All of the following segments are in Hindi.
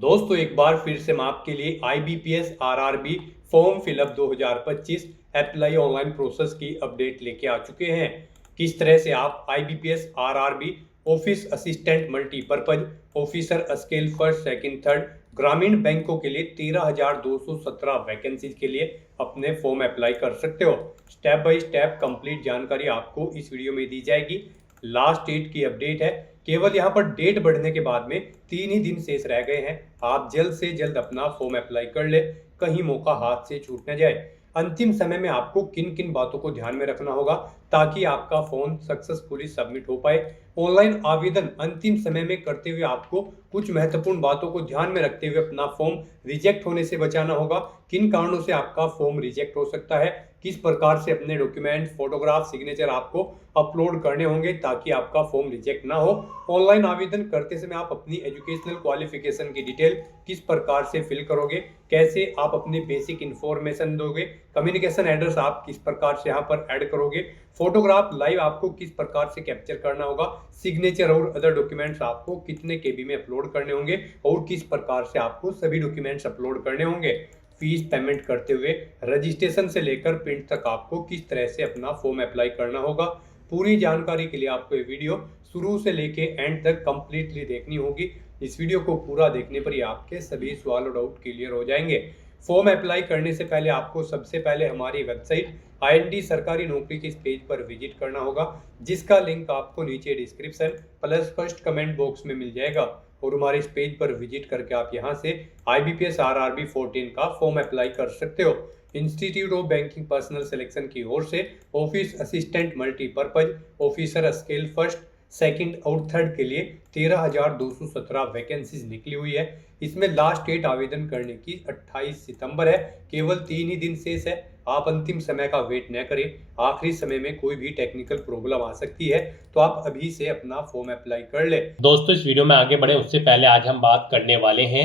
दोस्तों एक बार फिर से मैं आपके लिए IBPS RRB form fill up 2025 apply online process की अपडेट लेके आ चुके हैं। किस तरह से आप IBPS RRB office assistant multipurpose officer scale first second third ग्रामीण बैंकों के लिए 13,217 वैकेंसीज के लिए अपने फॉर्म अप्लाई कर सकते हो। स्टेप बाय स्टेप कंप्लीट जानकारी आपको इस वीडियो में दी जाएगी। लास्ट डेट की अपडेट है, केवल यहाँ पर डेट बढ़ने के बाद में 3 ही दिन शेष रह गए हैं। आप जल्द से जल्द अपना फॉर्म अप्लाई कर ले, कहीं मौका हाथ से छूट न जाए। अंतिम समय में आपको किन किन बातों को ध्यान में रखना होगा ताकि आपका फॉर्म सक्सेसफुली सबमिट हो पाए। ऑनलाइन आवेदन अंतिम समय में करते हुए आपको कुछ महत्वपूर्ण बातों को ध्यान में रखते हुए अपना फॉर्म रिजेक्ट होने से बचाना होगा। किन कारणों से आपका फॉर्म रिजेक्ट हो सकता है, किस प्रकार से अपने डॉक्यूमेंट, फोटोग्राफ, सिग्नेचर आपको अपलोड करने होंगे ताकि आपका फॉर्म रिजेक्ट ना हो। ऑनलाइन आवेदन करते समय आप अपनी एजुकेशनल क्वालिफिकेशन की डिटेल किस प्रकार से फिल करोगे, कैसे आप अपनी बेसिक इंफॉर्मेशन दोगे, कम्युनिकेशन एड्रेस आप किस प्रकार से यहाँ पर ऐड करोगे, फोटोग्राफ लाइव आपको किस प्रकार से कैप्चर करना होगा, सिग्नेचर और अदर डॉक्यूमेंट्स आपको कितने केबी में अपलोड करने होंगे और किस प्रकार से आपको सभी डॉक्यूमेंट्स अपलोड करने होंगे। फीस पेमेंट करते हुए रजिस्ट्रेशन से लेकर प्रिंट तक आपको किस तरह से अपना फॉर्म अप्लाई करना होगा। पूरी जानकारी के लिए आपको ये वीडियो शुरू से लेके एंड तक कंप्लीटली देखनी होगी। इस वीडियो को पूरा देखने पर ही आपके सभी सवाल और डाउट क्लियर हो जाएंगे। फॉर्म अप्लाई करने से पहले आपको सबसे पहले हमारी वेबसाइट IND सरकारी नौकरी के इस पेज पर विजिट करना होगा, जिसका लिंक आपको नीचे description plus first comment box में मिल जाएगा। और हमारे इस पेज पर विजिट करके आप यहां से IBPS RRB 14 का फॉर्म अप्लाई कर सकते हो। Institute of banking personal selection की ओर से office assistant multipurpose officer scale first second और थर्ड के लिए 13,217 वैकेंसीज निकली हुई है। इसमें लास्ट डेट आवेदन करने की 28 सितंबर है। केवल 3 ही दिन शेष है। आप अंतिम समय का वेट न करें, आखिरी समय में कोई भी टेक्निकल प्रॉब्लम आ सकती है, तो आप अभी से अपना फॉर्म अप्लाई कर ले। दोस्तों इस वीडियो में आगे बढ़े उससे पहले आज हम बात करने वाले हैं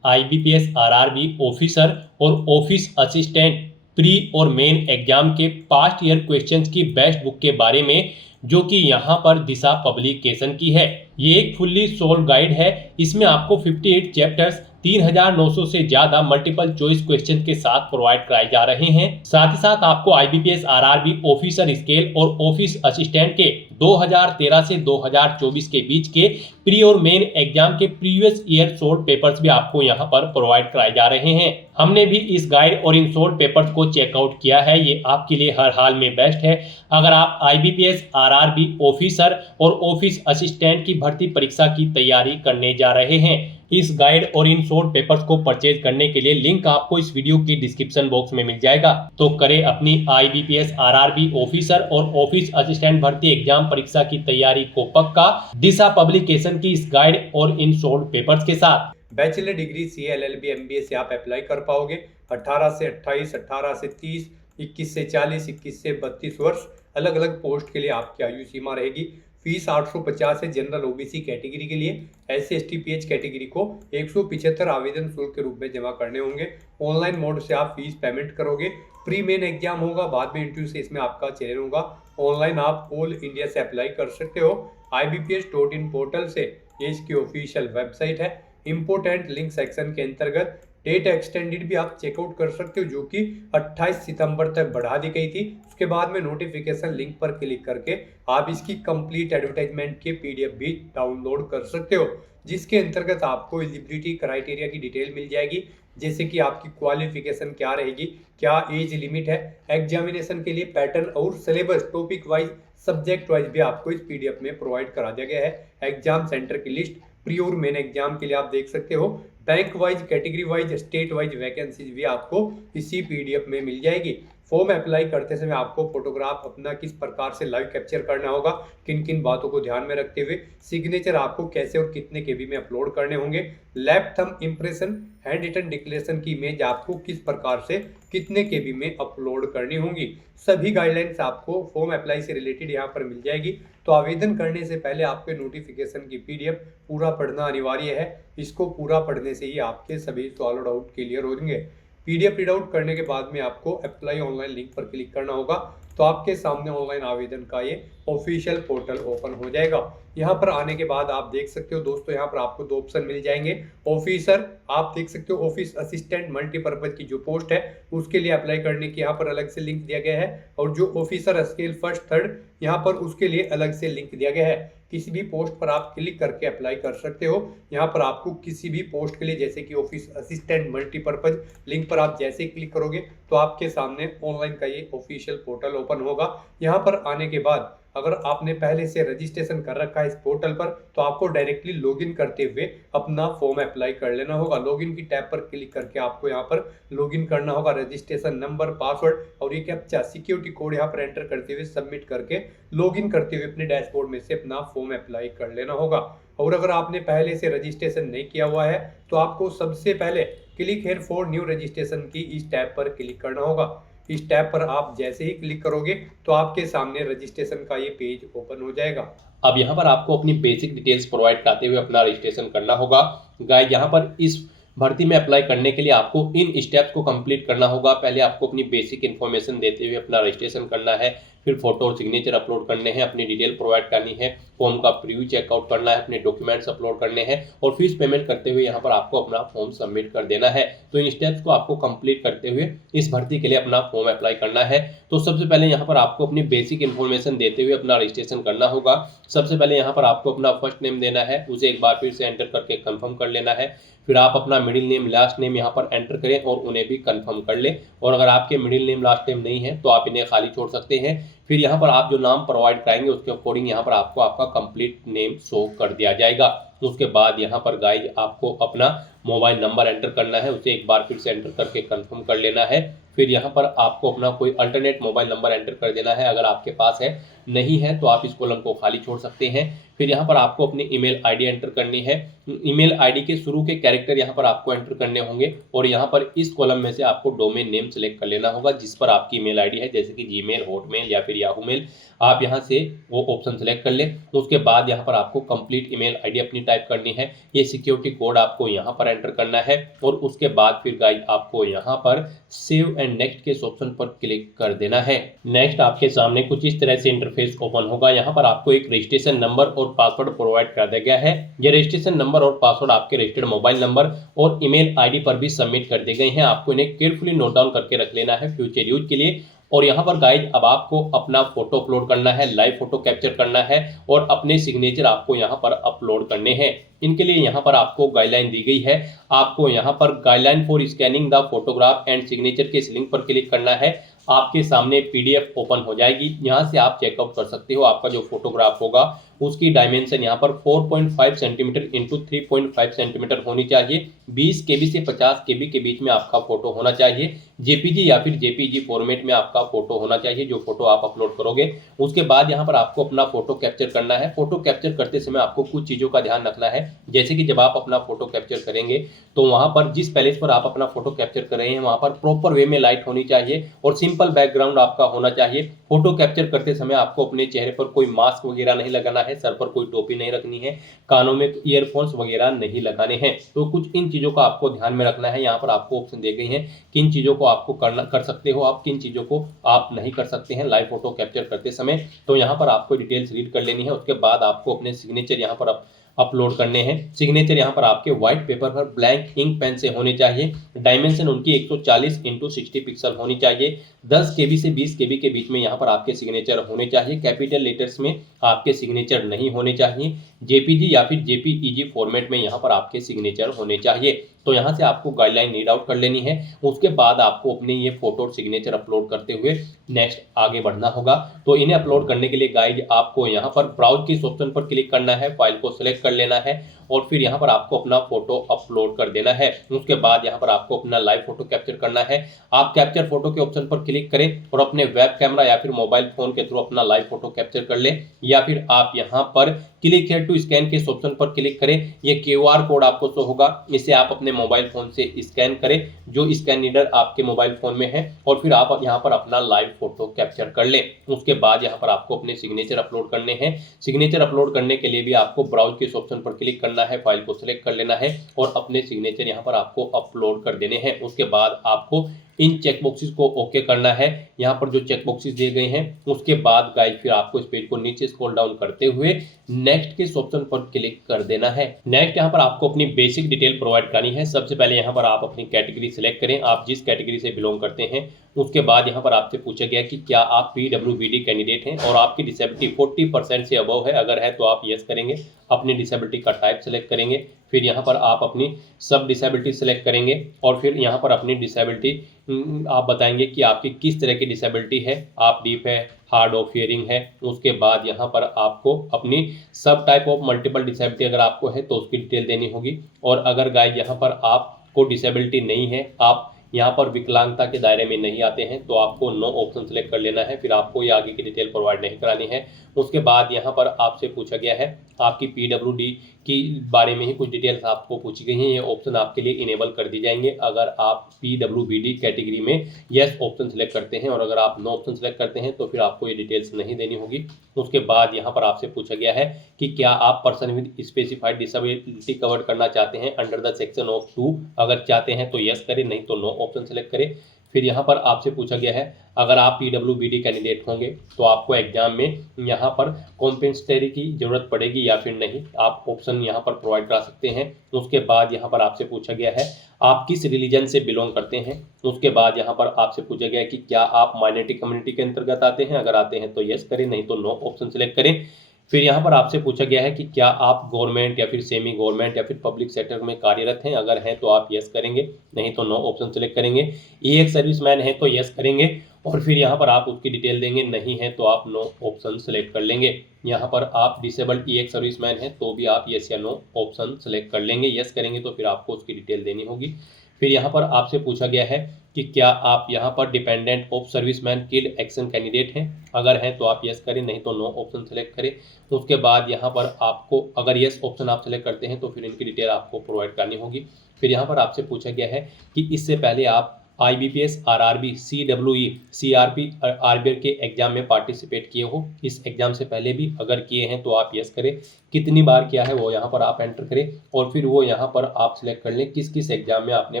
IBPS RRB ऑफिसर और ऑफिस असिस्टेंट प्री और मेन एग्जाम के पास्ट ईयर क्वेश्चंस की बेस्ट बुक के बारे में, जो कि यहाँ पर दिशा पब्लिकेशन की है। ये एक फुल्ली सोल्व गाइड है। इसमें आपको 58 चैप्टर्स 3,900 से ज्यादा मल्टीपल चॉइस क्वेश्चन के साथ प्रोवाइड कराए जा रहे हैं। साथ ही साथ आपको IBPS RRB ऑफिसर स्केल और ऑफिस असिस्टेंट के 2013 से 2024 के बीच के प्री और मेन एग्जाम के प्रीवियस ईयर सोल्व पेपर्स भी आपको यहाँ पर प्रोवाइड कराए जा रहे हैं। हमने भी इस गाइड और इन सोल्व पेपर्स को चेकआउट किया है। ये आपके लिए हर हाल में बेस्ट है। अगर आप IBPS RRB ऑफिसर और ऑफिस असिस्टेंट की भर्ती परीक्षा की तैयारी करने जा रहे हैं, इस गाइड और इन सोल्व पेपर्स को परचेज करने के लिए लिंक आपको इस वीडियो की डिस्क्रिप्शन बॉक्स में मिल जाएगा। तो करें अपनी IBPS RRB ऑफिसर और ऑफिस असिस्टेंट भर्ती एग्जाम परीक्षा की तैयारी को पक्का दिशा पब्लिकेशन की इस गाइड और इन सोल्व पेपर्स के साथ। Bachelor degree CA LLB MBA से आप अप्लाई कर पाओगे। 18 से 28, 18 से 30, 21 से 40, 21 से 32 वर्ष अलग अलग पोस्ट के लिए आपकी आयु सीमा रहेगी। फीस 850 है जनरल OBC कैटेगरी के लिए। SC ST PH कैटेगरी को 175 आवेदन शुल्क के रूप में जमा करने होंगे। ऑनलाइन मोड से आप फीस पेमेंट करोगे। प्री मेन एग्जाम होगा, बाद में इंटरव्यू से इसमें आपका चयन होगा। ऑनलाइन आप ऑल इंडिया से अप्लाई कर सकते हो। IBPS.in पोर्टल से, ये इसकी ऑफिशियल वेबसाइट है। इंपोर्टेंट लिंक सेक्शन के अंतर्गत डेट एक्सटेंडेड भी आप चेकआउट कर सकते हो, जो कि 28 सितंबर तक बढ़ा दी गई थी। उसके बाद में नोटिफिकेशन लिंक पर क्लिक करके आप इसकी कंप्लीट एडवर्टाइजमेंट के PDF भी डाउनलोड कर सकते हो, जिसके अंतर्गत आपको एलिजिबिलिटी क्राइटेरिया की डिटेल मिल जाएगी, जैसे कि आपकी क्वालिफिकेशन क्या रहेगी, क्या एज लिमिट है, एग्जामिनेशन के लिए पैटर्न और syllabus topic wise, subject wise भी आपको इस PDF में प्रोवाइड करा दिया गया है। एग्जाम सेंटर की लिस्ट प्री और मेन एग्जाम के लिए आप देख सकते हो। Bank wise, category wise, state wise vacancies भी आपको इसी PDF में मिल जाएगी। फॉर्म अप्लाई करते समय आपको फोटोग्राफ अपना किस प्रकार से लाइव कैप्चर करना होगा, किन किन बातों को ध्यान में रखते हुए, सिग्नेचर आपको कैसे और कितने केबी में अपलोड करने होंगे, left thumb impression, handwritten declaration की इमेज आपको किस प्रकार से कितने केबी में अपलोड करनी होंगी, सभी गाइडलाइंस आपको फॉर्म अप्लाई से रिलेटेड यहाँ पर मिल जाएगी। तो आवेदन करने से पहले आपके नोटिफिकेशन की PDF पूरा पढ़ना अनिवार्य है। इसको पूरा पढ़ने से ही आपके सभी सवाल डाउट क्लियर होंगे। PDF रीड आउट करने के बाद में आपको अप्लाई ऑनलाइन लिंक पर क्लिक करना होगा। तो आपके सामने ऑनलाइन आवेदन का ये ऑफिशियल पोर्टल ओपन हो जाएगा। यहाँ पर आने के बाद आप देख सकते हो दोस्तों, यहाँ पर आपको 2 ऑप्शन मिल जाएंगे। ऑफिसर, आप देख सकते हो ऑफिस असिस्टेंट मल्टीपर्पज की जो पोस्ट है उसके लिए अप्लाई करने की यहाँ पर अलग से लिंक दिया गया है, और जो ऑफिसर स्केल फर्स्ट थर्ड यहाँ पर उसके लिए अलग से लिंक दिया गया है। किसी भी पोस्ट पर आप क्लिक करके अप्लाई कर सकते हो। यहाँ पर आपको किसी भी पोस्ट के लिए, जैसे कि ऑफिस असिस्टेंट मल्टीपर्पज, लिंक पर आप जैसे ही क्लिक करोगे तो आपके सामने ऑनलाइन का ये ऑफिशियल पोर्टल ओपन होगा। यहाँ पर आने के बाद अगर आपने पहले से रजिस्ट्रेशन कर रखा है इस पोर्टल पर तो आपको डायरेक्टली लॉगिन करते हुए अपना फॉर्म अप्लाई कर लेना होगा। लॉगिन की टैब पर क्लिक करके आपको यहाँ पर लॉगिन करना होगा। रजिस्ट्रेशन नंबर, पासवर्ड और ये कैप्चा सिक्योरिटी कोड यहाँ पर एंटर करते हुए सबमिट करके लॉगिन करते हुए अपने डैशबोर्ड में से अपना फॉर्म अप्लाई कर लेना होगा। और अगर आपने पहले से रजिस्ट्रेशन नहीं किया हुआ है तो आपको सबसे पहले click here for new registration की इस टैब पर क्लिक करना होगा। इस टैब पर आप जैसे ही क्लिक करोगे तो आपके सामने रजिस्ट्रेशन का ये पेज ओपन हो जाएगा। अब यहाँ पर आपको अपनी बेसिक डिटेल्स प्रोवाइड कराते हुए अपना रजिस्ट्रेशन करना होगा। गाइस, यहाँ पर इस भर्ती में अप्लाई करने के लिए आपको इन स्टेप्स को कंप्लीट करना होगा। पहले आपको अपनी बेसिक इन्फॉर्मेशन देते हुए अपना रजिस्ट्रेशन करना है, फिर फोटो और सिग्नेचर अपलोड करने हैं, अपनी डिटेल प्रोवाइड करनी है, फॉर्म का प्रीव्यू चेकआउट करना है, अपने डॉक्यूमेंट्स अपलोड करने हैं और फीस पेमेंट करते हुए यहाँ पर आपको अपना फॉर्म सबमिट कर देना है। तो इन स्टेप्स को आपको कंप्लीट करते हुए इस भर्ती के लिए अपना फॉर्म अप्लाई करना है। तो सबसे पहले यहाँ पर आपको अपनी बेसिक इन्फॉर्मेशन देते हुए अपना रजिस्ट्रेशन करना होगा। सबसे पहले यहाँ पर आपको अपना फर्स्ट नेम देना है, उसे एक बार फिर से एंटर करके कंफर्म कर लेना है। फिर आप अपना मिडिल नेम, लास्ट नेम यहाँ पर एंटर करें और उन्हें भी कंफर्म कर लें। और अगर आपके मिडिल नेम, लास्ट नेम नहीं है तो आप इन्हें खाली छोड़ सकते हैं। फिर यहाँ पर आप जो नाम प्रोवाइड कराएंगे उसके अकॉर्डिंग यहाँ पर आपको आपका कंप्लीट नेम शो कर दिया जाएगा। उसके बाद यहाँ पर गाइज आपको अपना मोबाइल नंबर एंटर करना है, उसे एक बार फिर से एंटर करके कंफर्म कर लेना है। फिर यहाँ पर आपको अपना कोई अल्टरनेट मोबाइल नंबर एंटर कर देना है, अगर आपके पास है। नहीं है तो आप इस कॉलम को खाली छोड़ सकते हैं। फिर यहाँ पर आपको अपनी ईमेल आईडी एंटर करनी है। ईमेल आईडी के शुरू के कैरेक्टर यहाँ पर आपको एंटर करने होंगे और यहाँ पर इस कॉलम में से आपको डोमेन नेम सेलेक्ट कर लेना होगा जिस पर आपकी ईमेल आईडी है, जैसे कि जीमेल, हॉटमेल या फिर याहू मेल। आप यहाँ से वो ऑप्शन सेलेक्ट कर लें। उसके बाद यहाँ पर आपको कंप्लीट ईमेल आईडी अपनी टाइप करनी है। ये सिक्योरिटी कोड आपको यहाँ पर एंटर करना है और उसके बाद फिर गाइड आपको यहाँ पर सेव एंड नेक्स्ट के इस ऑप्शन पर क्लिक कर देना है। नेक्स्ट आपके सामने कुछ इस तरह से इंटरफेस ओपन होगा। यहाँ पर आपको एक रजिस्ट्रेशन नंबर और पासवर्ड प्रोवाइड कर दिया गया है। ये रजिस्ट्रेशन नंबर और पासवर्ड आपके रजिस्टर्ड मोबाइल नंबर और ईमेल आईडी पर भी सबमिट कर दिए गए हैं। आपको इन्हें केयरफुली नोट डाउन करके रख लेना है फ्यूचर यूज के लिए। और यहाँ पर गाइड अब आपको अपना फोटो अपलोड करना है, लाइव फोटो कैप्चर करना है और अपने सिग्नेचर आपको यहाँ पर अपलोड करने हैं। इनके लिए यहाँ पर आपको गाइडलाइन दी गई है। आपको यहाँ पर guideline for scanning the photograph and signature के इस लिंक पर क्लिक करना है। आपके सामने पीडीएफ ओपन हो जाएगी। यहाँ से आप चेकआउट कर सकते हो आपका जो फोटोग्राफ होगा उसकी डायमेंशन यहाँ पर 4.5 सेंटीमीटर इंटू 3.5 सेंटीमीटर होनी चाहिए। 20 केबी से 50 केबी के बीच में आपका फोटो होना चाहिए। जेपीजी या फिर जेपीजी फॉर्मेट में आपका फोटो होना चाहिए जो फोटो आप अपलोड करोगे। उसके बाद यहाँ पर आपको अपना फोटो कैप्चर करना है। फोटो कैप्चर करते समय आपको कुछ चीज़ों का ध्यान रखना है, जैसे कि जब आप अपना फोटो कैप्चर करेंगे तो वहाँ पर जिस पैलेस पर आप अपना फोटो कैप्चर कर रहे हैं वहाँ पर प्रॉपर वे में लाइट होनी चाहिए और सिंपल बैकग्राउंड आपका होना चाहिए। फोटो कैप्चर करते समय आपको अपने चेहरे पर कोई मास्क वगैरह नहीं लगाना है, सर पर कोई टोपी नहीं रखनी है, कानों में ईयरफोन्स वगैरह नहीं लगाने हैं। तो कुछ इन चीज़ों का आपको ध्यान में रखना है। यहाँ पर आपको ऑप्शन दे गई हैं किन चीज़ों को आपको कर सकते हो आप, किन चीज़ों को आप नहीं कर सकते हैं लाइव फोटो कैप्चर करते समय। तो यहाँ पर आपको डिटेल्स रीड कर लेनी है। उसके बाद आपको अपने सिग्नेचर यहाँ पर अपलोड करने हैं। सिग्नेचर यहाँ पर आपके व्हाइट पेपर पर ब्लैंक इंक पेन से होने चाहिए। डायमेंशन उनकी 140 इंटू 60 पिक्सल होनी चाहिए। 10 केबी से 20 केबी के बीच में यहाँ पर आपके सिग्नेचर होने चाहिए। कैपिटल लेटर्स में आपके सिग्नेचर नहीं होने चाहिए। जेपीजी या फिर जेपीईजी फॉर्मेट में यहाँ पर आपके सिग्नेचर होने चाहिए। तो यहाँ से आपको गाइडलाइन रीड आउट कर लेनी है। उसके बाद आपको अपने ये फोटो और सिग्नेचर अपलोड करते हुए नेक्स्ट आगे बढ़ना होगा। तो इन्हें अपलोड करने के लिए गाइड आपको यहाँ पर ब्राउज के इस ऑप्शन पर क्लिक करना है, फाइल को सिलेक्ट कर लेना है और फिर यहाँ पर आपको अपना फोटो अपलोड कर देना है। उसके बाद यहाँ पर आपको अपना लाइव फोटो कैप्चर करना है। आप कैप्चर फोटो के ऑप्शन पर क्लिक करें और अपने वेब कैमरा या फिर मोबाइल फोन के थ्रू अपना लाइव फोटो कैप्चर कर लें, या फिर आप यहाँ पर क्लिक हियर टू स्कैन के इस ऑप्शन पर क्लिक करें। ये क्यूआर कोड आपको शो होगा, इसे आप अपने मोबाइल फोन से स्कैन करें जो स्कैन रीडर आपके मोबाइल फोन में है और फिर आप यहाँ पर अपना लाइव फोटो कैप्चर कर लें। उसके बाद यहाँ पर आपको अपने सिग्नेचर अपलोड करने हैं। सिग्नेचर अपलोड करने के लिए भी आपको ब्राउज के इस ऑप्शन पर क्लिक करना है, फाइल को सिलेक्ट कर लेना है और अपने सिग्नेचर यहाँ पर आपको अपलोड कर देने हैं। उसके बाद आपको इन चेक बॉक्सेस को ओके करना है। यहाँ पर जो चेक बॉक्सेस दिए गए हैं उसके बाद गाइस फिर आपको इस पेज को नीचे स्क्रॉल डाउन करते हुए नेक्स्ट के ऑप्शन पर क्लिक कर देना है। नेक्स्ट यहाँ पर आपको अपनी बेसिक डिटेल प्रोवाइड करनी है। सबसे पहले यहाँ पर आप अपनी कैटेगरी सिलेक्ट करें, आप जिस कैटेगरी से बिलोंग करते हैं। उसके बाद यहाँ पर आपसे पूछा गया कि क्या आप PWBD कैंडिडेट हैं और आपकी डिसेबिलिटी 40% से अबव है, अगर है तो आप यस करेंगे। अपनी डिसेबिलिटी का टाइप सेलेक्ट करेंगे, फिर यहाँ पर आप अपनी सब डिसेबिलिटी सेलेक्ट करेंगे और फिर यहाँ पर अपनी डिसेबिलिटी आप बताएंगे कि आपकी किस तरह की डिसेबिलिटी है, आप डीफ है, हार्ड ऑफ हियरिंग है। उसके बाद यहाँ पर आपको अपनी सब टाइप ऑफ मल्टीपल डिसेबिलिटी अगर आपको है तो उसकी डिटेल देनी होगी। और अगर गाइस यहाँ पर आपको डिसेबिलिटी नहीं है, आप यहाँ पर विकलांगता के दायरे में नहीं आते हैं, तो आपको नो ऑप्शन सेलेक्ट कर लेना है। फिर आपको ये आगे की डिटेल प्रोवाइड नहीं करानी है। उसके बाद यहाँ पर आपसे पूछा गया है आपकी PWD की बारे में ही कुछ डिटेल्स आपको पूछी गई हैं, ये ऑप्शन आपके लिए इनेबल कर दी जाएंगे अगर आप PWBD कैटेगरी में यस ऑप्शन सेलेक्ट करते हैं, और अगर आप नो ऑप्शन सेलेक्ट करते हैं तो फिर आपको ये डिटेल्स नहीं देनी होगी। उसके बाद यहाँ पर आपसे पूछा गया है कि क्या आप person with specified disability cover करना चाहते हैं अंडर द सेक्शन ऑफ 2, अगर चाहते हैं तो यस करें, नहीं तो नो ऑप्शन सेलेक्ट करें। फिर यहाँ पर आपसे पूछा गया है अगर आप PWBD कैंडिडेट होंगे तो आपको एग्जाम में यहाँ पर कॉम्पेंसेटरी की जरूरत पड़ेगी या फिर नहीं, आप ऑप्शन यहाँ पर प्रोवाइड करा सकते हैं। उसके बाद यहाँ पर आपसे पूछा गया है आप किस रिलीजन से बिलोंग करते हैं। उसके बाद यहाँ पर आपसे पूछा गया है कि क्या आप माइनॉरिटी कम्युनिटी के अंतर्गत आते हैं, अगर आते हैं तो यस करें, नहीं तो नो ऑप्शन सेलेक्ट करें। फिर यहाँ पर आपसे पूछा गया है कि क्या आप गवर्नमेंट या फिर सेमी गवर्नमेंट या फिर पब्लिक सेक्टर में कार्यरत हैं, अगर हैं तो आप यस करेंगे, नहीं तो नो ऑप्शन सेलेक्ट करेंगे। ये एक सर्विसमैन है तो यस करेंगे और फिर यहाँ पर आप उसकी डिटेल देंगे, नहीं है तो आप नो ऑप्शन सेलेक्ट कर लेंगे। यहाँ पर आप डिसेबल्ड एक सर्विसमैन है तो भी आप यस या नो ऑप्शन सेलेक्ट कर लेंगे। यस करेंगे तो फिर आपको उसकी डिटेल देनी होगी। फिर यहाँ पर आपसे पूछा गया है कि क्या आप यहाँ पर dependent of serviceman killed action candidate हैं, अगर हैं तो आप यस करें, नहीं तो नो ऑप्शन सेलेक्ट करें। उसके बाद यहाँ पर आपको अगर यस ऑप्शन आप सेलेक्ट करते हैं तो फिर इनकी डिटेल आपको प्रोवाइड करनी होगी। फिर यहाँ पर आपसे पूछा गया है कि इससे पहले आप IBPS RRB CWE CRP RBR के एग्जाम में पार्टिसिपेट किए हो, इस एग्जाम से पहले भी अगर किए हैं तो आप यस करें, कितनी बार किया है वो यहाँ पर आप एंटर करें और फिर वो यहाँ पर आप सिलेक्ट कर लें किस किस एग्जाम में आपने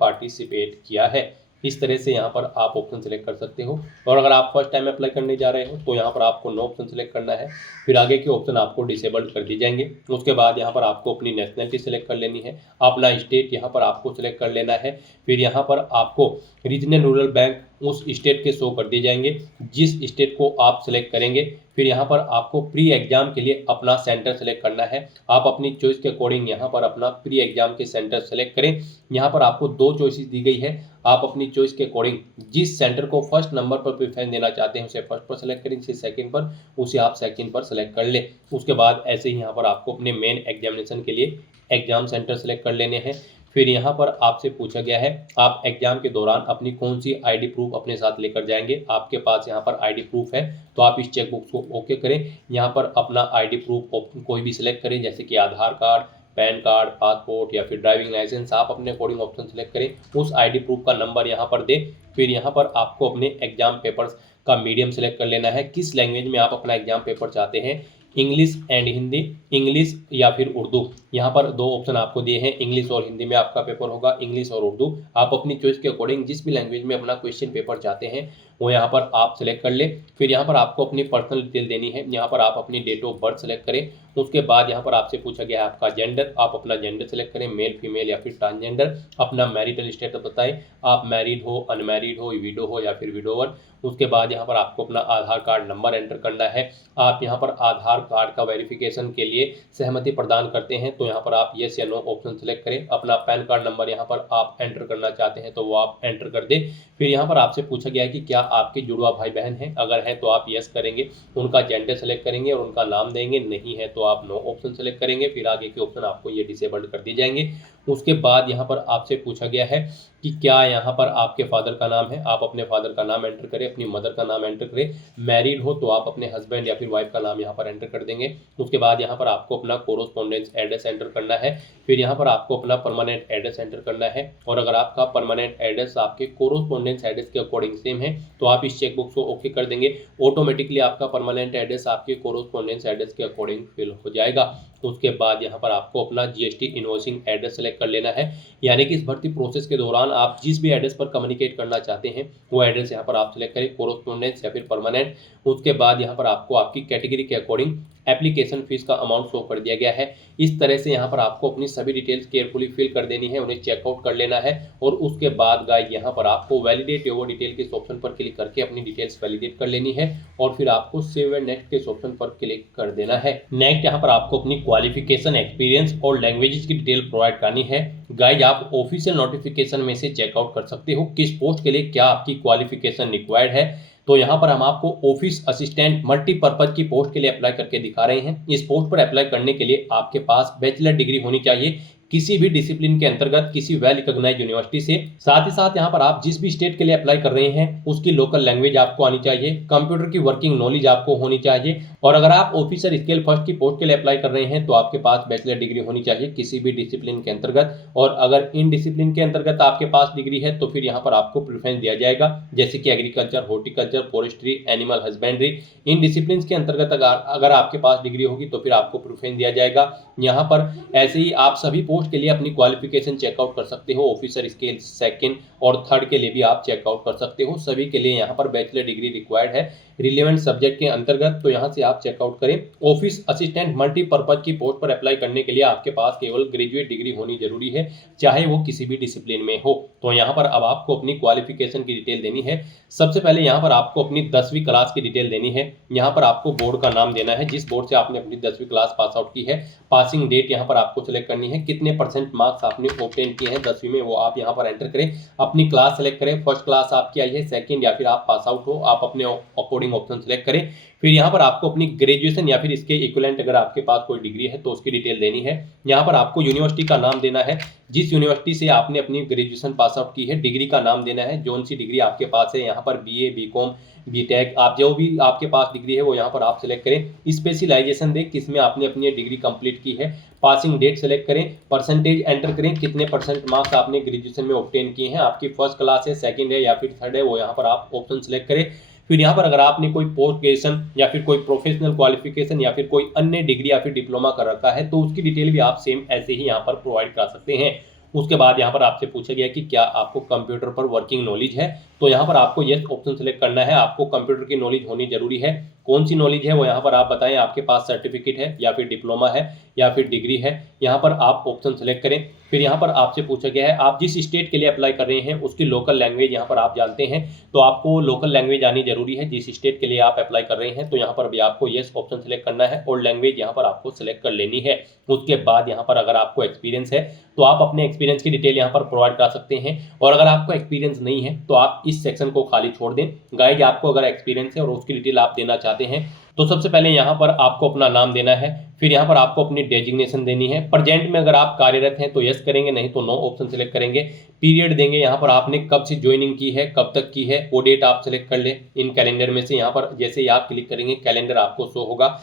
पार्टिसिपेट किया है। इस तरह से यहाँ पर आप ऑप्शन सेलेक्ट कर सकते हो। और अगर आप फर्स्ट टाइम अप्लाई करने जा रहे हो तो यहाँ पर आपको नो ऑप्शन सेलेक्ट करना है, फिर आगे के ऑप्शन आपको डिसेबल्ड कर दी जाएंगे। उसके बाद यहाँ पर आपको अपनी नेशनलिटी सेलेक्ट कर लेनी है, अपना स्टेट यहाँ पर आपको सेलेक्ट कर लेना है। फिर यहाँ पर आपको रीजनल रूरल बैंक उस स्टेट के शो कर दिए जाएंगे जिस स्टेट को आप सेलेक्ट करेंगे। फिर यहाँ पर आपको प्री एग्जाम के लिए अपना सेंटर सेलेक्ट करना है, आप अपनी चॉइस के अकॉर्डिंग यहाँ पर अपना प्री एग्जाम के सेंटर सेलेक्ट करें। यहाँ पर आपको 2 चॉइसेस दी गई है, आप अपनी चॉइस के अकॉर्डिंग जिस सेंटर को फर्स्ट नंबर पर प्रेफरेंस देना चाहते हैं उसे फर्स्ट पर सेलेक्ट करें, जिसे सेकंड पर उसे आप सेकंड पर सेलेक्ट कर लें। उसके बाद ऐसे ही यहाँ पर आपको अपने मेन एग्जामिनेशन के लिए एग्जाम सेंटर सेलेक्ट कर लेने हैं। फिर यहाँ पर आपसे पूछा गया है आप एग्जाम के दौरान अपनी कौन सी ID प्रूफ अपने साथ लेकर जाएंगे। आपके पास यहाँ पर ID प्रूफ है तो आप इस चेकबॉक्स को ओके करें, यहाँ पर अपना ID प्रूफ कोई भी सिलेक्ट करें, जैसे कि आधार कार्ड, पैन कार्ड, पासपोर्ट या फिर ड्राइविंग लाइसेंस, आप अपने अकॉर्डिंग ऑप्शन सेलेक्ट करें, उस ID प्रूफ का नंबर यहाँ पर दें। फिर यहाँ पर आपको अपने एग्जाम पेपर्स का मीडियम सेलेक्ट कर लेना है, किस लैंग्वेज में आप अपना एग्जाम पेपर चाहते हैं, इंग्लिश एंड हिंदी, इंग्लिश या फिर उर्दू। यहाँ पर 2 ऑप्शन आपको दिए हैं, इंग्लिश और हिंदी में आपका पेपर होगा, इंग्लिश और उर्दू। आप अपनी चॉइस के अकॉर्डिंग जिस भी लैंग्वेज में अपना क्वेश्चन पेपर चाहते हैं वो यहाँ पर आप सेलेक्ट कर ले। फिर यहाँ पर आपको अपनी पर्सनल डिटेल देनी है, यहाँ पर आप अपनी डेट ऑफ बर्थ सेलेक्ट करें। उसके बाद यहाँ पर आपसे पूछा गया है आपका जेंडर, आप अपना जेंडर सेलेक्ट करें, मेल फीमेल या फिर ट्रांसजेंडर। अपना मैरिटल स्टेटस बताएं, आप मैरिड हो, अनमैरिड हो, विडो हो या फिर विडोवर। उसके बाद यहाँ पर आपको अपना आधार कार्ड नंबर एंटर करना है। आप यहाँ पर आधार कार्ड का वेरिफिकेशन के लिए सहमति प्रदान करते हैं तो यहाँ पर आप येस या नो ऑप्शन सेलेक्ट करें। अपना पैन कार्ड नंबर यहाँ पर आप एंटर करना चाहते हैं तो वो आप एंटर कर दें। फिर यहाँ पर आपसे पूछा गया है कि क्या आपके जुड़वा भाई बहन हैं, अगर है तो आप यस करेंगे, उनका जेंडर सेलेक्ट करेंगे और उनका नाम देंगे, नहीं है तो आप नो ऑप्शन सेलेक्ट करेंगे। फिर आगे के ऑप्शन आपको ये डिसेबल्ड कर दिए जाएंगे। उसके बाद यहाँ पर आपसे पूछा गया है कि क्या यहाँ पर आपके फादर का नाम है, आप अपने फादर का नाम एंटर करें, अपनी मदर का नाम एंटर करें। मैरिड हो तो आप अपने हस्बैंड या फिर वाइफ का नाम यहाँ पर एंटर कर देंगे। उसके बाद यहाँ पर आपको अपना कोरोस्पोंडेंस एड्रेस एंटर करना है। फिर यहाँ पर आपको अपना परमानेंट एड्रेस एंटर करना है और अगर आपका परमानेंट एड्रेस आपके कोरोस्पोंडेंस एड्रेस के अकॉर्डिंग सेम है तो आप इस चेकबॉक्स को ओके कर देंगे। ऑटोमेटिकली आपका परमानेंट एड्रेस आपके कोरोस्पोंडेंस एड्रेस के अकॉर्डिंग फिल हो जाएगा। उसके बाद यहाँ पर आपको अपना जीएसटी इनवॉइसिंग एड्रेस सेलेक्ट कर लेना है, यानी कि इस भर्ती प्रोसेस के दौरान आप जिस भी एड्रेस पर कम्युनिकेट करना चाहते हैं वो एड्रेस यहाँ पर आप सेलेक्ट करें, कोरोस्पोंडेंस या फिर परमानेंट। उसके बाद यहाँ पर आपको आपकी कैटेगरी के अकॉर्डिंग एप्लीकेशन फीस का अमाउंट शो कर दिया गया है। इस तरह से यहाँ पर आपको अपनी सभी डिटेल्स केयरफुली फिल कर देनी है, उन्हें चेकआउट कर लेना है और उसके बाद गाइस यहाँ पर आपको वैलिडेट योर डिटेल के ऑप्शन पर क्लिक करके अपनी डिटेल्स वैलिडेट कर लेनी है और फिर आपको सेव एंड नेक्स्ट के ऑप्शन पर क्लिक कर देना है। नेक्स्ट यहाँ पर आपको अपनी क्वालिफिकेशन, एक्सपीरियंस और लैंग्वेजेस की डिटेल प्रोवाइड करनी है। गाइस आप ऑफिशियल नोटिफिकेशन में से चेकआउट कर सकते हो किस पोस्ट के लिए क्या आपकी क्वालिफिकेशन रिक्वायर्ड है। तो यहाँ पर हम आपको ऑफिस असिस्टेंट मल्टीपर्पज की पोस्ट के लिए अप्लाई करके दिखा रहे हैं। इस पोस्ट पर अप्लाई करने के लिए आपके पास बैचलर डिग्री होनी चाहिए किसी भी डिसिप्लिन के अंतर्गत किसी वेल रिकॉग्नाइज्ड यूनिवर्सिटी से। साथ ही साथ यहाँ पर आप जिस भी स्टेट के लिए अप्लाई कर रहे हैं उसकी लोकल लैंग्वेज आपको आनी चाहिए, कंप्यूटर की वर्किंग नॉलेज आपको होनी चाहिए और अगर आप ऑफिसर स्केल फर्स्ट की पोस्ट के लिए अप्लाई कर रहे हैं तो आपके पास बैचलर डिग्री होनी चाहिए किसी भी डिसिप्लिन के अंतर्गत। और अगर इन डिसिप्लिन के अंतर्गत आपके पास डिग्री है तो फिर यहाँ पर आपको प्रेफरेंस दिया जाएगा, जैसे कि agriculture, horticulture, forestry, animal husbandry. In discipline के अंतर्गत अगर आपके पास डिग्री होगी तो फिर आपको प्रेफरेंस दिया जाएगा। यहाँ पर ऐसे ही आप सभी पोस्ट के लिए अपनी क्वालिफिकेशन चेकआउट कर सकते हो। ऑफिसर स्केल सेकंड और थर्ड के लिए भी आप चेकआउट कर सकते हो। सभी के लिए यहाँ पर बैचलर डिग्री रिक्वायर्ड है रिलेवेंट सब्जेक्ट के अंतर्गत, तो यहाँ से आप चेकआउट करें। ऑफिस असिस्टेंट मल्टीपर्पज की पोस्ट पर अप्लाई करने के लिए आपके पास केवल ग्रेजुएट डिग्री होनी जरूरी है, चाहे वो किसी भी डिसिप्लिन में हो। तो यहाँ पर अब आपको अपनी क्वालिफिकेशन की डिटेल देनी है। सबसे पहले यहाँ पर आपको अपनी 10वीं क्लास की डिटेल देनी है। यहाँ पर आपको बोर्ड का नाम देना है, जिस बोर्ड से आपने अपनी 10वीं क्लास पास आउट की है। पासिंग डेट यहाँ पर आपको सिलेक्ट करनी है, कितने परसेंट मार्क्स आपने ऑब्टेन किए हैं 10वीं में वो आप यहाँ पर एंटर करें। अपनी क्लास सेलेक्ट करें, फर्स्ट क्लास आपकी आई है, सेकंड या फिर आप पास आउट हो, आप अपने अकॉर्डिंग ऑप्शन सेलेक्ट करें। फिर यहाँ पर आपको अपनी ग्रेजुएशन या फिर इसके इक्विवेलेंट अगर आपके पास कोई डिग्री है तो उसकी डिटेल देनी है। यहाँ पर आपको यूनिवर्सिटी का नाम देना है, जिस यूनिवर्सिटी से आपने अपनी ग्रेजुएशन पास आउट की है। डिग्री का नाम देना है, जोन सी डिग्री आपके पास है, यहाँ पर बीए, बीकॉम, बीटेक, आप जो भी आपके पास डिग्री है वो यहाँ पर आप सिलेक्ट करें। स्पेशलाइजेशन दें किसमें आपने अपनी डिग्री कंप्लीट की है। पासिंग डेट सेलेक्ट करें, परसेंटेज एंटर करें, कितने परसेंट मार्क्स आपने ग्रेजुएशन में ऑब्टेन किए हैं। आपकी फर्स्ट क्लास है, सेकंड है या फिर थर्ड है, वो यहाँ पर आप ऑप्शन सेलेक्ट करें। फिर यहाँ पर अगर आपने कोई पोस्ट ग्रेजुएशन या फिर कोई प्रोफेशनल क्वालिफिकेशन या फिर कोई अन्य डिग्री या फिर डिप्लोमा कर रखा है तो उसकी डिटेल भी आप सेम ऐसे ही यहाँ पर प्रोवाइड कर सकते हैं। उसके बाद यहाँ पर आपसे पूछा गया कि क्या आपको कंप्यूटर पर वर्किंग नॉलेज है, तो यहाँ पर आपको यस ऑप्शन सेलेक्ट करना है। आपको कंप्यूटर की नॉलेज होनी जरूरी है। कौन सी नॉलेज है वो यहाँ पर आप बताएं, आपके पास सर्टिफिकेट है या फिर डिप्लोमा है या फिर डिग्री है, यहाँ पर आप ऑप्शन सेलेक्ट करें। फिर यहाँ पर आपसे पूछा गया है आप जिस स्टेट के लिए अप्लाई कर रहे हैं उसकी लोकल लैंग्वेज यहाँ पर आप जानते हैं, तो आपको लोकल लैंग्वेज आनी जरूरी है जिस स्टेट के लिए आप अप्लाई कर रहे हैं। तो यहाँ पर भी आपको यस ऑप्शन सेलेक्ट करना है और लैंग्वेज यहाँ पर आपको सेलेक्ट कर लेनी है। उसके बाद यहाँ पर अगर आपको एक्सपीरियंस है तो आप अपने एक्सपीरियंस की डिटेल यहाँ पर प्रोवाइड कर सकते हैं, और अगर आपको एक्सपीरियंस नहीं है तो आप इस सेक्शन को खाली छोड़ दें। गाइज आपको अगर एक्सपीरियंस है और उसकी डिटेल आप देना चाहते हैं तो सबसे पहले यहाँ पर आपको अपना नाम देना है। फिर यहाँ पर आपको अपनी डेजिग्नेशन देनी है। प्रेजेंट में अगर आप कार्यरत हैं तो यस करेंगे, नहीं तो नो ऑप्शन सेलेक्ट करेंगे। पीरियड देंगे, यहाँ पर आपने कब से ज्वाइनिंग की है, कब तक की है, वो डेट आप सेलेक्ट कर ले। इन कैलेंडर में से यहाँ पर जैसे ही आप क्लिक करेंगे कैलेंडर आपको शो होगा।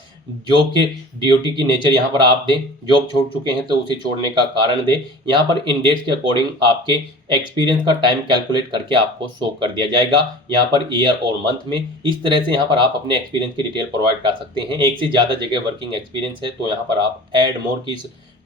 जॉब के ड्यूटी की नेचर यहाँ पर आप दें, जॉब छोड़ चुके हैं तो उसे छोड़ने का कारण दें। यहाँ पर इन डेट्स के अकॉर्डिंग आपके एक्सपीरियंस का टाइम कैलकुलेट करके आपको शो कर दिया जाएगा, यहाँ पर ईयर और मंथ में। इस तरह से यहाँ पर आप अपने एक्सपीरियंस की डिटेल प्रोवाइड कर सकते हैं। एक से ज़्यादा जगह वर्किंग एक्सपीरियंस है तो यहाँ पर आप ऐड मोर की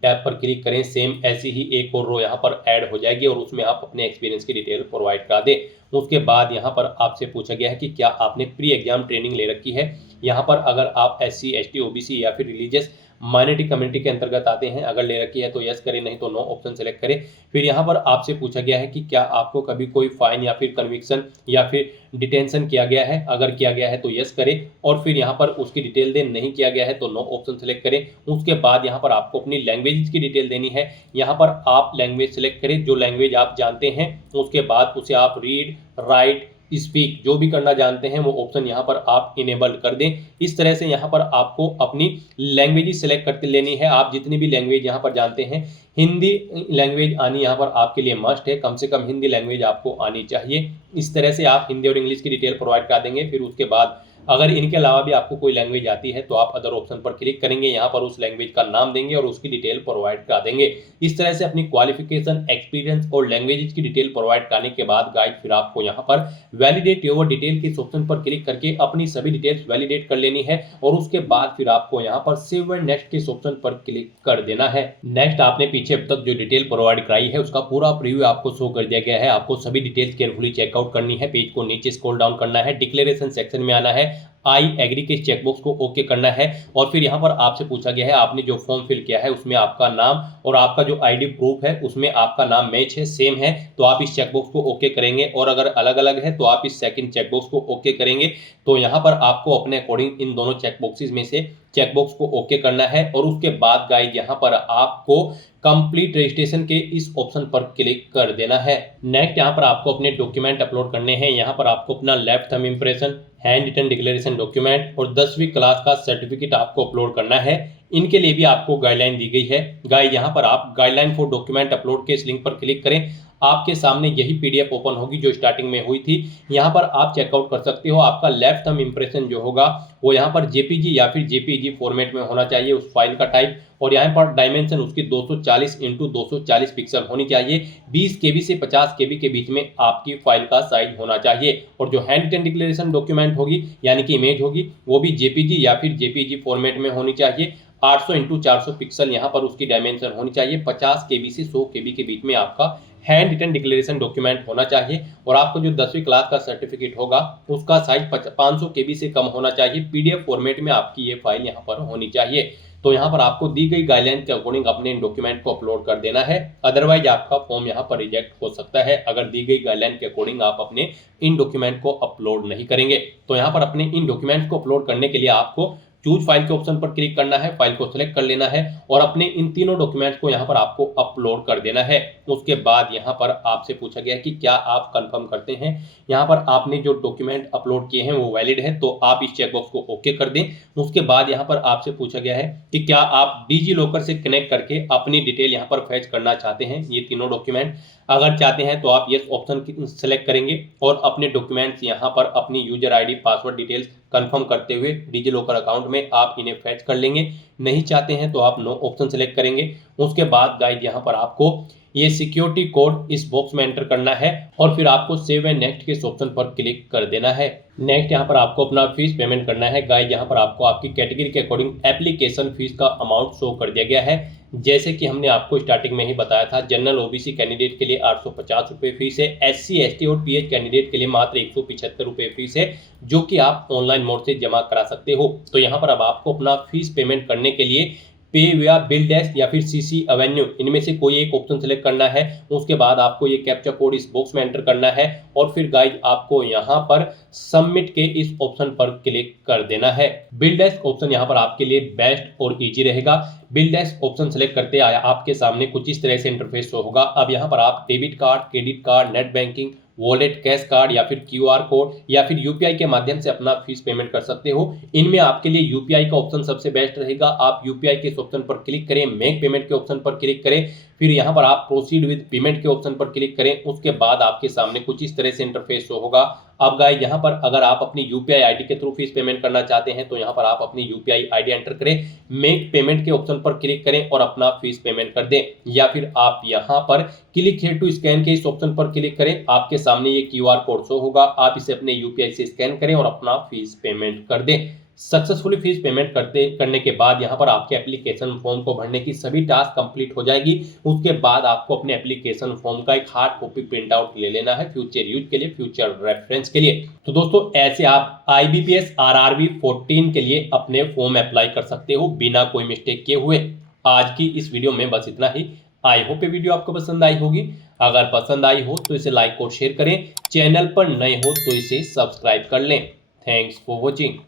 टैब पर क्लिक करें, सेम ऐसी ही एक और रो यहाँ पर ऐड हो जाएगी और उसमें आप अपने एक्सपीरियंस की डिटेल प्रोवाइड करा दें। उसके बाद यहाँ पर आपसे पूछा गया है कि क्या आपने प्री एग्जाम ट्रेनिंग ले रखी है। यहाँ पर अगर आप SC, ST, OBC या फिर रिलीजियस माइनॉरिटी कम्युनिटी के अंतर्गत आते हैं, अगर ले रखी है तो यस करें, नहीं तो नो ऑप्शन सेलेक्ट करें। फिर यहाँ पर आपसे पूछा गया है कि क्या आपको कभी कोई फाइन या फिर कन्विक्शन या फिर डिटेंशन किया गया है, अगर किया गया है तो यस करें और फिर यहाँ पर उसकी डिटेल दें, नहीं किया गया है तो नो ऑप्शन सेलेक्ट करें। उसके बाद यहाँ पर आपको अपनी लैंग्वेज की डिटेल देनी है। यहाँ पर आप लैंग्वेज सेलेक्ट करें जो लैंग्वेज आप जानते हैं। उसके बाद उसे आप रीड, राइट, स्पीक जो भी करना जानते हैं वो ऑप्शन यहाँ पर आप इनेबल कर दें। इस तरह से यहाँ पर आपको अपनी लैंग्वेज सेलेक्ट करते लेनी है। आप जितनी भी लैंग्वेज यहाँ पर जानते हैं, हिंदी लैंग्वेज आनी यहाँ पर आपके लिए मस्ट है, कम से कम हिंदी लैंग्वेज आपको आनी चाहिए। इस तरह से आप हिंदी और इंग्लिश की डिटेल प्रोवाइड कर देंगे। फिर उसके बाद अगर इनके अलावा भी आपको कोई लैंग्वेज आती है तो आप अदर ऑप्शन पर क्लिक करेंगे, यहाँ पर उस लैंग्वेज का नाम देंगे और उसकी डिटेल प्रोवाइड करा देंगे। इस तरह से अपनी क्वालिफिकेशन, एक्सपीरियंस और लैंग्वेज की डिटेल प्रोवाइड कराने के बाद गाइड फिर आपको यहाँ पर वैलिडेट योर डिटेल के ऑप्शन पर क्लिक करके अपनी सभी डिटेल्स वैलिडेट कर लेनी है और उसके बाद फिर आपको यहाँ पर सेव एंड नेक्स्ट के ऑप्शन पर क्लिक कर देना है। नेक्स्ट आपने पीछे अब तक जो डिटेल प्रोवाइड कराई है उसका पूरा प्रीव्यू आपको शो कर दिया गया है। आपको सभी डिटेल्स केयरफुली चेकआउट करनी है, पेज को नीचे स्क्रॉल डाउन करना है, डिक्लेरेशन सेक्शन में आना है, आई एग्री के चेकबॉक्स को ओके करना है और फिर यहाँ पर आपसे पूछा गया है आपने जो फॉर्म फिल किया है उसमें आपका नाम और आपका जो आईडी प्रूफ है उसमें आपका नाम मैच है, सेम है, तो आप इस चेकबॉक्स को ओके करेंगे और अगर अलग अलग है तो आप इस सेकंड चेकबॉक्स को ओके करेंगे। तो यहाँ पर आपको अपने अकॉर्डिंग इन दोनों चेकबॉक्सेस में से चेकबॉक्स को ओके करना है और उसके बाद गाइड यहाँ पर आपको कंप्लीट रजिस्ट्रेशन के इस ऑप्शन पर क्लिक कर देना है। नेक्स्ट यहाँ पर आपको अपने डॉक्यूमेंट अपलोड करने हैं। यहाँ पर आपको अपना left thumb impression, handwritten declaration document और 10वीं क्लास का सर्टिफिकेट आपको अपलोड करना है। इनके लिए भी आपको गाइडलाइन दी गई है। गाइड यहाँ पर आप गाइडलाइन फॉर डॉक्यूमेंट अपलोड के इस लिंक पर क्लिक करें, आपके सामने यही पीडीएफ ओपन होगी जो स्टार्टिंग में हुई थी। यहाँ पर आप चेकआउट कर सकते हो। आपका लेफ्ट थंब इंप्रेशन जो होगा वो यहाँ पर जेपीजी या फिर जेपीईजी फॉर्मेट में होना चाहिए उस फाइल का टाइप, और यहाँ पर डायमेंशन उसकी 240 × 240 पिक्सल होनी चाहिए। 20 KB से 50 KB के बीच में आपकी फाइल का साइज होना चाहिए। और जो हैंड रिटन डिक्लेरेशन डॉक्यूमेंट होगी यानी कि इमेज होगी वो भी जेपीजी या फिर जेपीईजी फॉर्मेट में होनी चाहिए। 800 × 400 पिक्सल यहाँ पर उसकी डायमेंशन होनी चाहिए। 50 KB से 100 KB के बीच में आपका हैंड रिटन डिक्लेरेशन डॉक्यूमेंट होना चाहिए। और आपको जो 10वीं क्लास का सर्टिफिकेट होगा उसका साइज 500 KB से कम होना चाहिए। पीडीएफ फॉर्मेट में आपकी ये फाइल यहाँ पर होनी चाहिए। तो यहाँ पर आपको दी गई गाइडलाइन के अकॉर्डिंग अपने इन डॉक्यूमेंट को अपलोड कर देना है, अदरवाइज आपका फॉर्म यहाँ पर रिजेक्ट हो सकता है अगर दी गई गाइडलाइन के अकॉर्डिंग आप अपने इन डॉक्यूमेंट को अपलोड नहीं करेंगे। तो यहाँ पर अपने इन डॉक्यूमेंट्स को अपलोड करने के लिए आपको चूज फाइल के ऑप्शन पर क्लिक करना है, फाइल को सिलेक्ट कर लेना है और अपने इन तीनों डॉक्यूमेंट्स को यहाँ पर आपको अपलोड कर देना है। उसके बाद यहाँ पर आपसे पूछा गया कि क्या आप कंफर्म करते हैं यहाँ पर आपने जो डॉक्यूमेंट अपलोड किए हैं वो वैलिड है, तो आप इस चेकबॉक्स को ओके कर दें। उसके बाद यहाँ पर आपसे पूछा गया है कि क्या आप डिजी लॉकर से कनेक्ट करके अपनी डिटेल यहाँ पर फैच करना चाहते हैं ये तीनों डॉक्यूमेंट। अगर चाहते हैं तो आप यस ऑप्शन सेलेक्ट करेंगे और अपने डॉक्यूमेंट्स यहाँ पर अपनी user ID, password details confirm करते हुए डिजी लॉकर अकाउंट में आप इन्हें फैच कर लेंगे। नहीं चाहते हैं तो आप नो ऑप्शन सेलेक्ट करेंगे। उसके बाद गाइड यहाँ पर आपको ये सिक्योरिटी कोड इस बॉक्स में एंटर करना है और फिर आपको सेव एंड नेक्स्ट के इस ऑप्शन पर क्लिक कर देना है। नेक्स्ट यहाँ पर आपको अपना फीस पेमेंट करना है। गाइड यहाँ पर आपको आपकी कैटेगरी के अकॉर्डिंग एप्लीकेशन फीस का अमाउंट शो कर दिया गया है। जैसे कि हमने आपको स्टार्टिंग में ही बताया था, जनरल ओबीसी कैंडिडेट के लिए 850 रुपये फीस है, SC ST और PH कैंडिडेट के लिए मात्र 175 रुपये फीस है, जो कि आप ऑनलाइन मोड से जमा करा सकते हो। तो यहाँ पर अब आपको अपना फीस पेमेंट करने के लिए पे या बिल डैश या फिर CC एवेन्यू इनमें से कोई एक ऑप्शन सेलेक्ट करना है। उसके बाद आपको ये कैप्चा कोड इस बॉक्स में एंटर करना है और फिर गाइड आपको यहाँ पर सबमिट के इस ऑप्शन पर क्लिक कर देना है। बिल डैश ऑप्शन यहाँ पर आपके लिए बेस्ट और इजी रहेगा। बिल डैश ऑप्शन सेलेक्ट करते आया आपके सामने कुछ इस तरह से इंटरफेस शो होगा। अब यहाँ पर आप debit card, credit card, net banking, wallet, cash card या फिर QR कोड या फिर UPI के माध्यम से अपना फीस पेमेंट कर सकते हो। इनमें आपके लिए UPI का ऑप्शन सबसे बेस्ट रहेगा। आप UPI के ऑप्शन पर क्लिक करें, मेक पेमेंट के ऑप्शन पर क्लिक करें, फिर यहाँ पर आप प्रोसीड विद पेमेंट के ऑप्शन पर क्लिक करें। उसके बाद आपके सामने कुछ इस तरह से इंटरफेस शो होगा। अब गाइस यहाँ पर अगर आप अपनी UPI ID के थ्रू फीस पेमेंट करना चाहते हैं तो यहाँ पर आप अपनी UPI ID एंटर करें, मेक पेमेंट के ऑप्शन पर क्लिक करें और अपना फीस पेमेंट कर दें। या फिर आप यहाँ पर क्लिक हियर टू स्कैन के इस ऑप्शन पर क्लिक करें, आपके सामने ये QR कोड शो होगा, आप इसे अपने UPI से स्कैन करें और अपना फीस पेमेंट कर दें। सक्सेसफुली फीस पेमेंट करने के बाद यहाँ पर आपके एप्लीकेशन फॉर्म को भरने की सभी टास्क कंप्लीट हो जाएगी। उसके बाद आपको अपने एप्लीकेशन फॉर्म का एक हार्ड कॉपी प्रिंट आउट ले लेना है फ्यूचर यूज के लिए, फ्यूचर रेफरेंस के लिए। तो दोस्तों ऐसे आप IBPS RRB 14 के लिए अपने फॉर्म अप्लाई कर सकते हो बिना कोई मिस्टेक किए हुए। आज की इस वीडियो में बस इतना ही। आई होप ये वीडियो आपको पसंद आई होगी। अगर पसंद आई हो तो इसे लाइक और शेयर करें, चैनल पर नए हो तो इसे सब्सक्राइब कर लें। Thanks for watching.